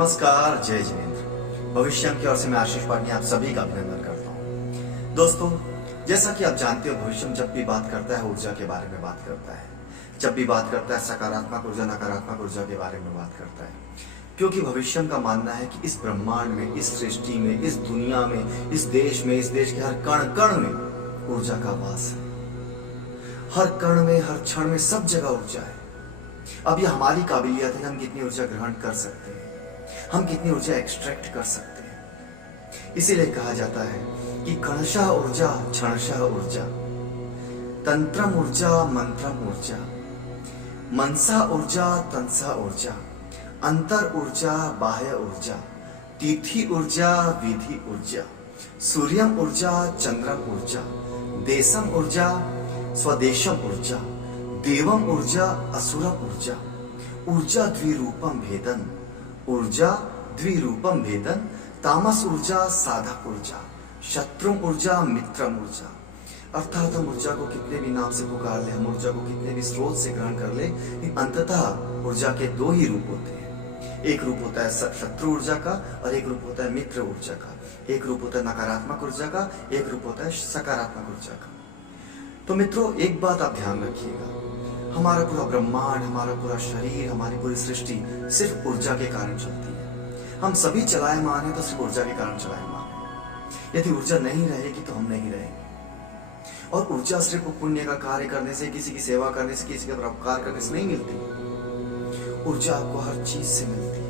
नमस्कार, जय जिनेन्द्र। भविष्य की ओर से मैं आशीष पांडे आप सभी का अभिनंदन करता हूँ। दोस्तों, जैसा कि आप जानते हो, भविष्य जब भी बात करता है ऊर्जा के बारे में बात करता है। जब भी बात करता है सकारात्मक ऊर्जा नकारात्मक ऊर्जा के बारे में बात करता है, क्योंकि भविष्य का मानना है कि इस ब्रह्मांड में, इस सृष्टि में, इस दुनिया में, इस देश के हर कण कण में ऊर्जा का वास है। हर कण में, हर क्षण में, सब जगह ऊर्जा है। अब ये हमारी काबिलियत है, हम कितनी ऊर्जा ग्रहण कर सकते हैं, हम कितनी ऊर्जा एक्सट्रैक्ट कर सकते हैं। इसीलिए कहा जाता है कि कणशः ऊर्जा क्षणशः ऊर्जा, तंत्रम ऊर्जा मंत्रम ऊर्जा, मनसा ऊर्जा तंसा ऊर्जा, अंतर ऊर्जा बाह्य ऊर्जा, तिथि ऊर्जा विधि ऊर्जा, सूर्यम ऊर्जा चंद्रम ऊर्जा, देशम ऊर्जा स्वदेशम ऊर्जा, देवम ऊर्जा असुरम ऊर्जा, ऊर्जा द्विरूपम भेदन, ऊर्जा द्विरूपम भेदन, तामस ऊर्जा साधक ऊर्जा, शत्रु ऊर्जा मित्रम ऊर्जा। अर्थात हम ऊर्जा को कितने भी नाम से पुकार ले, हम ऊर्जा को कितने भी स्रोत से ग्रहण कर ले, अंततः ऊर्जा के दो ही रूप होते हैं। एक रूप होता है शत्रु ऊर्जा का और एक रूप होता है मित्र ऊर्जा का। एक रूप होता है नकारात्मक ऊर्जा का, एक रूप होता है सकारात्मक ऊर्जा का। तो मित्रों, एक बात आप ध्यान रखिएगा, हमारा पूरा ब्रह्मांड, हमारा पूरा शरीर, हमारी पूरी सृष्टि सिर्फ ऊर्जा के कारण चलती है। हम सभी चलायमान हैं तो सिर्फ ऊर्जा के कारण चलायमान है। यदि ऊर्जा नहीं रहेगी तो हम नहीं रहेंगे। और ऊर्जा सिर्फ पुण्य का कार्य करने से, किसी की सेवा करने से, किसी का परोपकार करने से नहीं मिलती। ऊर्जा आपको हर चीज से मिलती है।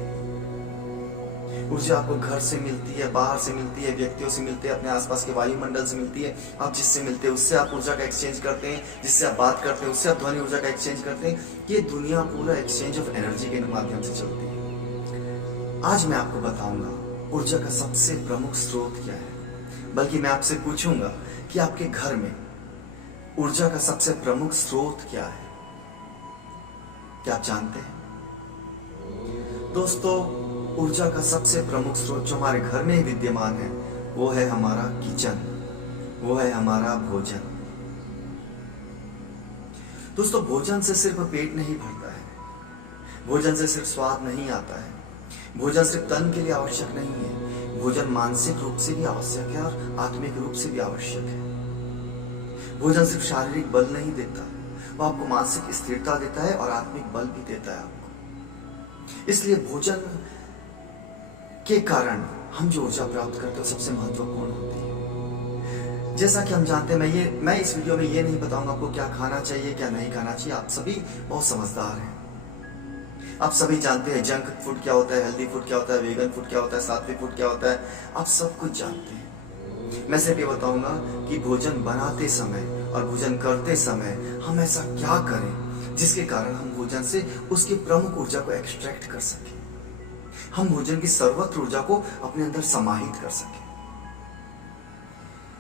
ऊर्जा आपको घर से मिलती है, बाहर से मिलती है, व्यक्तियों से मिलती है, अपने आसपास के वायुमंडल से मिलती है। आप जिससे मिलते हैं उससे आप ऊर्जा का एक्सचेंज करते हैं, जिससे आप बात करते हैं उससे आप ध्वनि ऊर्जा का एक्सचेंज करते हैं। ये दुनिया पूरा एक्सचेंज ऑफ एनर्जी के माध्यम से चलती है। आज मैं आपको बताऊंगा ऊर्जा का सबसे प्रमुख स्रोत क्या है, बल्कि मैं आपसे पूछूंगा कि आपके घर में ऊर्जा का सबसे प्रमुख स्रोत क्या है। क्या आप जानते हैं? दोस्तों, ऊर्जा का सबसे प्रमुख स्रोत जो हमारे घर में विद्यमान है वो है हमारा किचन, वो है हमारा भोजन। दोस्तों, भोजन से सिर्फ पेट नहीं भरता है, भोजन से सिर्फ स्वाद नहीं आता है, भोजन सिर्फ तन के लिए आवश्यक नहीं है, भोजन मानसिक रूप से भी आवश्यक है और आत्मिक रूप से भी आवश्यक है। भोजन सिर्फ शारीरिक बल नहीं देता, वो आपको मानसिक स्थिरता देता है और आत्मिक बल भी देता है आपको। इसलिए भोजन के कारण हम जो ऊर्जा प्राप्त करते हैं सबसे महत्वपूर्ण होती है। जैसा कि हम जानते हैं, मैं इस वीडियो में ये नहीं बताऊंगा आपको क्या खाना चाहिए क्या नहीं खाना चाहिए। आप सभी बहुत समझदार हैं, आप सभी जानते हैं जंक फूड क्या होता है, हेल्दी फूड क्या होता है, वेगन फूड क्या होता है, सात्विक फूड क्या होता है, आप सब कुछ जानते हैं। मैं सिर्फ ये बताऊंगा कि भोजन बनाते समय और भोजन करते समय हम ऐसा क्या करें जिसके कारण हम भोजन से उसकी प्रमुख ऊर्जा को एक्सट्रैक्ट कर सकें, हम भोजन की सर्वत्र ऊर्जा को अपने अंदर समाहित कर सकें।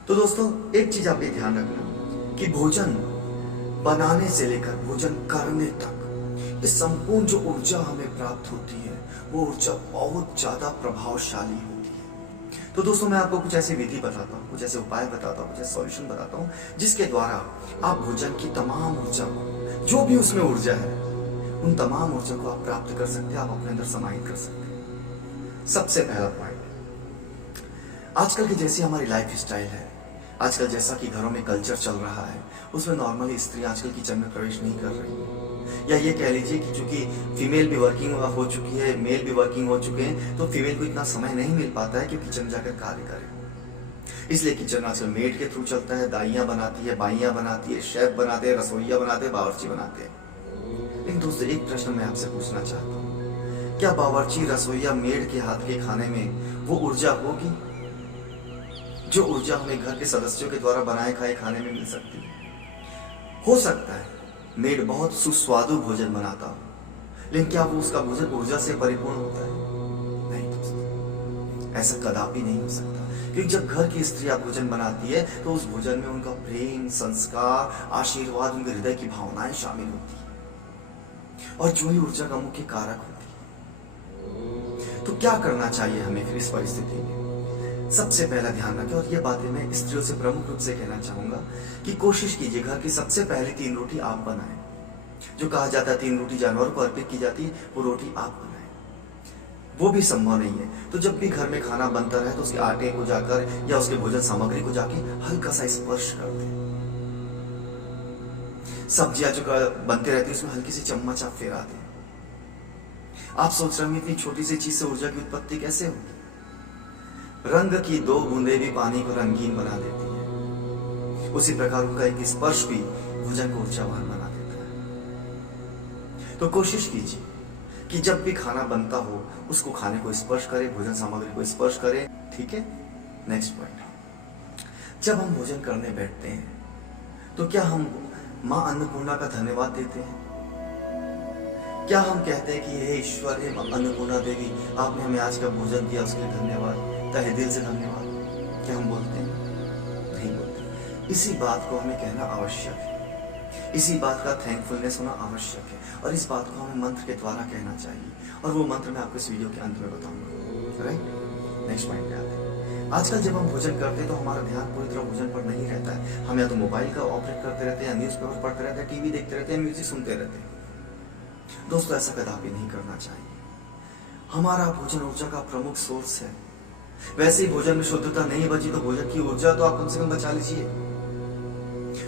तो दोस्तों, एक चीज आप ये ध्यान रखना कि भोजन बनाने से लेकर भोजन करने तक इस संपूर्ण जो ऊर्जा हमें प्राप्त होती है वो ऊर्जा बहुत ज्यादा प्रभावशाली होती है। तो दोस्तों, मैं आपको कुछ ऐसी विधि बताता हूँ, कुछ ऐसे उपाय बताता हूँ, कुछ ऐसे सॉल्यूशन बताता हूँ जिसके द्वारा आप भोजन की तमाम ऊर्जा को, जो भी उसमें ऊर्जा है, उन तमाम ऊर्जा को आप प्राप्त कर सकते हैं, आप अपने अंदर समाहित कर सकते हैं। सबसे पहला पॉइंट, आजकल की जैसी हमारी लाइफ स्टाइल है, आजकल जैसा कि घरों में कल्चर चल रहा है, उसमें नॉर्मली स्त्री आजकल किचन में प्रवेश नहीं कर रही है। या ये कह लीजिए कि चूंकि फीमेल भी वर्किंग हो चुकी है, मेल भी वर्किंग हो चुके हैं, तो फीमेल को इतना समय नहीं मिल पाता है कि किचन में जाकर कार्य करे। इसलिए किचन आजकल मेड के थ्रू चलता है, दाइयां बनाती है, बाइयां बनाती है, शेफ बनाते हैं, रसोइया बनाते हैं, बावर्ची बनाते हैं। लेकिन दोस्तों, एक प्रश्न मैं आपसे पूछना चाहता हूँ, क्या बावर्ची, रसोइया, मेड के हाथ के खाने में वो ऊर्जा होगी जो ऊर्जा हमें घर के सदस्यों के द्वारा बनाए खाए खाने में मिल सकती है? हो सकता है मेड बहुत सुस्वादु भोजन बनाता हो, लेकिन क्या वो उसका भोजन ऊर्जा से परिपूर्ण होता है? नहीं दोस्तों, ऐसा कदापि नहीं हो सकता। क्योंकि जब घर की स्त्रियां भोजन बनाती है तो उस भोजन में उनका प्रेम, संस्कार, आशीर्वाद, उनके हृदय की भावनाएं शामिल होती है और जो ही ऊर्जा का मुख्य कारक होती है। तो क्या करना चाहिए हमें फिर इस परिस्थिति में? सबसे पहला ध्यान रखें, और ये बातें मैं स्त्रियों से प्रमुख रूप से कहना चाहूंगा कि कोशिश कीजिए घर की सबसे पहली 3 रोटी आप बनाएं। जो कहा जाता है 3 रोटी जानवरों को अर्पित की जाती है, वो रोटी आप बनाएं। वो भी संभव नहीं है। तो जब भी घर में खाना बनता रहे तो उसके आटे को जाकर या उसके भोजन सामग्री को जाके हल्का सा स्पर्श कर दे। सब्जियां जो बनते रहती है उसमें हल्की सी चम्मच आप फेरा दे। आप सोच रहे होंगे इतनी छोटी सी चीज से ऊर्जा की उत्पत्ति कैसे होगी? रंग की 2 बूंदे भी पानी को रंगीन बना देती है। उसी प्रकार उनका एक स्पर्श भी भोजन को ऊर्जावान बना देता है। तो कोशिश कीजिए कि जब भी खाना बनता हो उसको खाने को स्पर्श करें, भोजन सामग्री को स्पर्श करें। ठीक है। नेक्स्ट पॉइंट, जब हम भोजन करने बैठते हैं तो क्या हम मां अन्नपूर्णा का धन्यवाद देते हैं? क्या हम कहते हैं कि हे ईश्वर, हे अन्नपूर्णा देवी, आपने हमें आज का भोजन दिया, उसके लिए धन्यवाद, तहे दिल से धन्यवाद? क्या हम बोलते हैं? नहीं बोलते। इसी बात को हमें कहना आवश्यक है, इसी बात का थैंकफुलनेस होना आवश्यक है, और इस बात को हमें मंत्र के द्वारा कहना चाहिए, और वो मंत्र मैं आपको इस वीडियो के अंत में बताऊंगा। राइट। नेक्स्ट पॉइंट पे आते हैं। आजकल जब हम भोजन करते हैं तो हमारा ध्यान पूरी तरह भोजन पर नहीं रहता है। हम या तो मोबाइल का ऑपरेट करते रहते हैं, न्यूज़पेपर पढ़ते रहते हैं, टीवी देखते रहते हैं, म्यूजिक सुनते रहते हैं। दोस्तों, ऐसा कदापि नहीं करना चाहिए। हमारा भोजन ऊर्जा का प्रमुख सोर्स है। वैसे ही भोजन में शुद्धता नहीं बची तो भोजन की ऊर्जा तो आप कम से कम बचा लीजिए।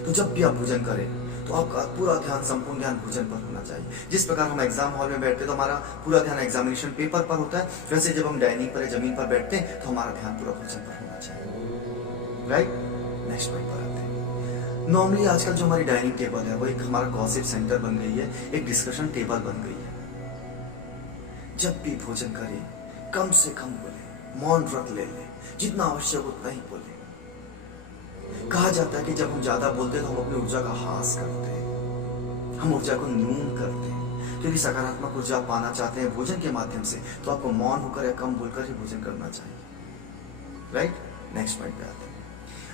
तो जब भी आप भोजन करें तो आपका पूरा ध्यान, संपूर्ण ध्यान भोजन पर होना चाहिए। जिस प्रकार हम एग्जाम हॉल में बैठते हैं तो हमारा पूरा ध्यान एग्जामिनेशन पेपर पर होता है, वैसे जब हम डाइनिंग पर या जमीन पर बैठते हैं तो हमारा ध्यान पूरा भोजन पर होना चाहिए। राइट। नेक्स्ट पॉइंट पर आते हैं। नॉर्मली आजकल जो हमारी डाइनिंग टेबल है वो एक हमारा गॉसिप सेंटर बन गई है, एक डिस्कशन टेबल बन गई है। जब भी भोजन करें कम से कम बोले, मौन व्रत ले ले, जितना आवश्यक उतना ही बोले। कहा जाता है कि जब हम ज्यादा बोलते हैं तो हम अपनी ऊर्जा का ह्रास करते हैं, हम ऊर्जा को न्यून करते हैं। तो यदि सकारात्मक ऊर्जा पाना चाहते हैं भोजन के माध्यम से तो आपको मौन होकर या कम बोलकर ही भोजन करना चाहिए। राइट। नेक्स्ट पॉइंट पे आते हैं।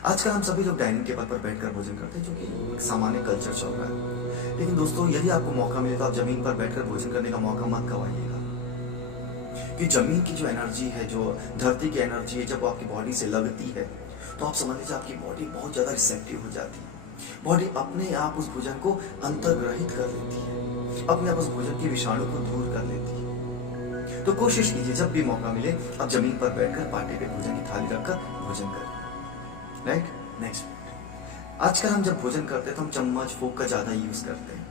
आजकल हम सभी लोग डाइनिंग टेबल पर बैठकर भोजन करते हैं, जो कि एक सामान्य कल्चर चल रहा है। लेकिन दोस्तों, यदि आपको मौका मिले तो आप जमीन पर बैठकर भोजन करने का मौका मत गवाइएगा। कि जमीन की जो एनर्जी है, जो धरती की एनर्जी है, जब आपकी बॉडी से लगती है तो आप समझ लीजिए आपकी बॉडी बहुत ज्यादा रिसेप्टिव हो जाती है। बॉडी अपने आप उस भोजन को अंतर्ग्रहित कर लेती है, अपने आप उस भोजन की विषाणु को दूर कर लेती है। तो कोशिश कीजिए जब भी मौका मिले आप जमीन पर बैठकर पाटे पे भोजन की थाली रखकर भोजन करें। राइट। नेक्स्ट, आजकल हम जब भोजन करते हैं तो हम चम्मच फोक का ज्यादा यूज करते हैं।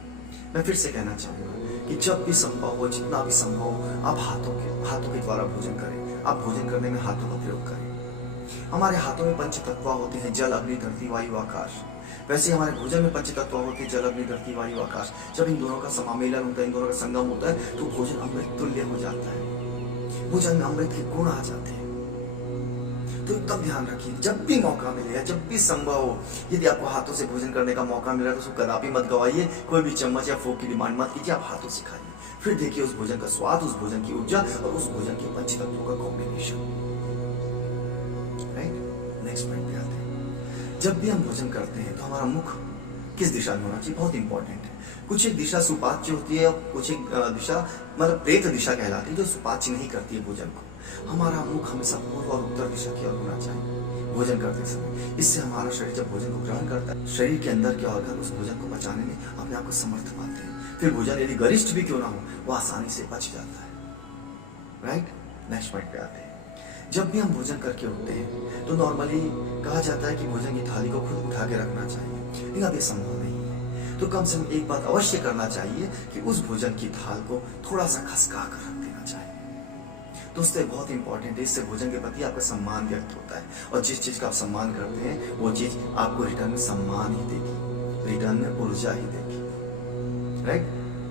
मैं फिर से कहना चाहूंगा कि जब भी संभव हो, जितना भी संभव हो, आप हाथों के द्वारा भोजन करें। आप भोजन करने में हाथों का प्रयोग करें। हमारे हाथों में पंच तत्व होते हैं, जल, अग्नि, धरती, वायु, आकाश। वैसे हमारे भोजन में पंच तत्व होते हैं, जल, अग्नि, धरती, वायु, आकाश। जब इन दोनों का समामेलन होता है, इन दोनों का संगम होता है तो भोजन अमृत तुल्य हो जाता है। भोजन में अमृत के गुण आ जाते हैं। तो एकदम ध्यान रखिए, जब भी मौका मिले या जब भी संभव हो, यदि आपको हाथों से भोजन करने का मौका मिला तो उसको कदापि मत गवाइए। कोई भी चम्मच या फोक की डिमांड मत कीजिए, आप हाथों से खाइए। फिर देखिए उस भोजन का स्वाद, उस भोजन की ऊर्जा और उस भोजन के पंच तत्वों का कॉम्बिनेशन। राइट। नेक्स्ट पॉइंट पे आते हैं। जब भी हम भोजन करते हैं तो हमारा मुख किस दिशा में होना चाहिए, बहुत इंपॉर्टेंट है। कुछ एक दिशा सुपाच्य होती है और कुछ एक दिशा मतलब प्रेत दिशा कहलाती है, जो सुपाच्य नहीं करती है भोजन को। हमारा मुख हमेशा पूर्व और उत्तर दिशा की ओर होना चाहिए भोजन करते समय। इससे हमारा शरीर जब भोजन को ग्रहण करता है, शरीर के अंदर के ऑर्गन उस भोजन को पचाने में अपने आप को समर्थ पाते हैं। फिर भोजन यदि गरिष्ठ भी क्यों ना हो, वो आसानी से पच जाता है। राइट। नेक्स्ट पॉइंट पे आते हैं। जब भी हम भोजन करके उठते हैं तो नॉर्मली कहा जाता है कि भोजन की थाली को खुद उठा के रखना चाहिए, लेकिन अब ये संभव नहीं है। तो कम से कम एक बात अवश्य करना चाहिए कि उस भोजन की थाल को थोड़ा सा खसका कर रख देना चाहिए। दोस्तों, ये बहुत इंपॉर्टेंट है। इससे भोजन के प्रति आपका सम्मान व्यक्त होता है, और जिस चीज का आप सम्मान करते हैं वो चीज आपको रिटर्न में सम्मान ही देगी, रिटर्न में ऊर्जा ही देगी। राइट।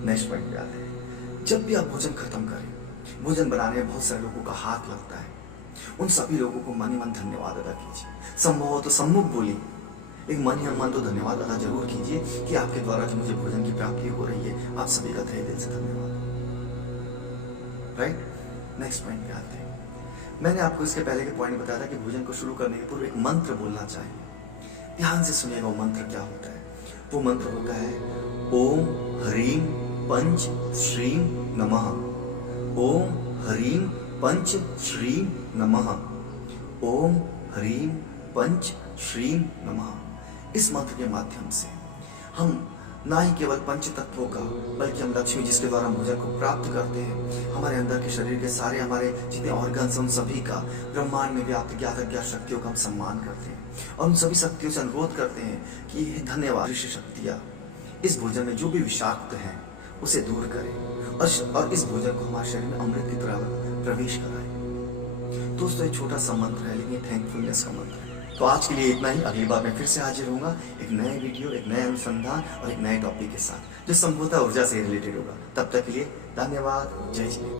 नेक्स्ट पॉइंट पे आते हैं। जब भी आप भोजन खत्म करें, भोजन बनाने में बहुत सारे लोगों का हाथ लगता है, उन सभी लोगों को मन ही मन धन्यवाद अदा कीजिए। संभव हो तो सम्मुख बोलिए, एक मन ही मन तो धन्यवाद अदा जरूर कीजिए कि आपके द्वारा जो मुझे भोजन की प्राप्ति हो रही है, आप सभी का तहे दिल से धन्यवाद। राइट। नेक्स्ट पॉइंट पे आते हैं। मैंने आपको इसके पहले के पॉइंट बताया था कि भोजन को शुरू करने के पूर्व एक मंत्र बोलना चाहिए। ध्यान से सुनिएगा वो मंत्र क्या होता है। वो मंत्र होता है ओम ह्रीं पंच श्रीं नमः। ओम ह्रीं पंच श्रीं नमः। ओम ह्रीं पंच श्रीं नमः। इस मंत्र के माध्यम से हम ना ही केवल पंच तत्वों का, बल्कि हम लक्ष्मी जिसके द्वारा हम भोजन को प्राप्त करते हैं, हमारे अंदर के शरीर के सारे हमारे जितने ऑर्गन्स हैं उन सभी का, ब्रह्मांड में व्याप्त ज्ञात अज्ञात शक्तियों का हम सम्मान करते हैं और उन सभी शक्तियों से अनुरोध करते हैं कि ये धन्यवाद ऋषि शक्तियाँ इस भोजन में जो भी विषाक्त है उसे दूर करें और इस भोजन को हमारे शरीर में अमृत की तरह प्रवेश कराएं। दोस्तों एक छोटा सा मंत्र है, लेकिन थैंकफुलनेस का मंत्र है। तो आज के लिए इतना ही। अगली बार मैं फिर से हाजिर होऊंगा एक नए वीडियो, एक नए अनुसंधान और एक नए टॉपिक के साथ जो संभवतः ऊर्जा से रिलेटेड होगा। तब तक के लिए धन्यवाद। जय श्री।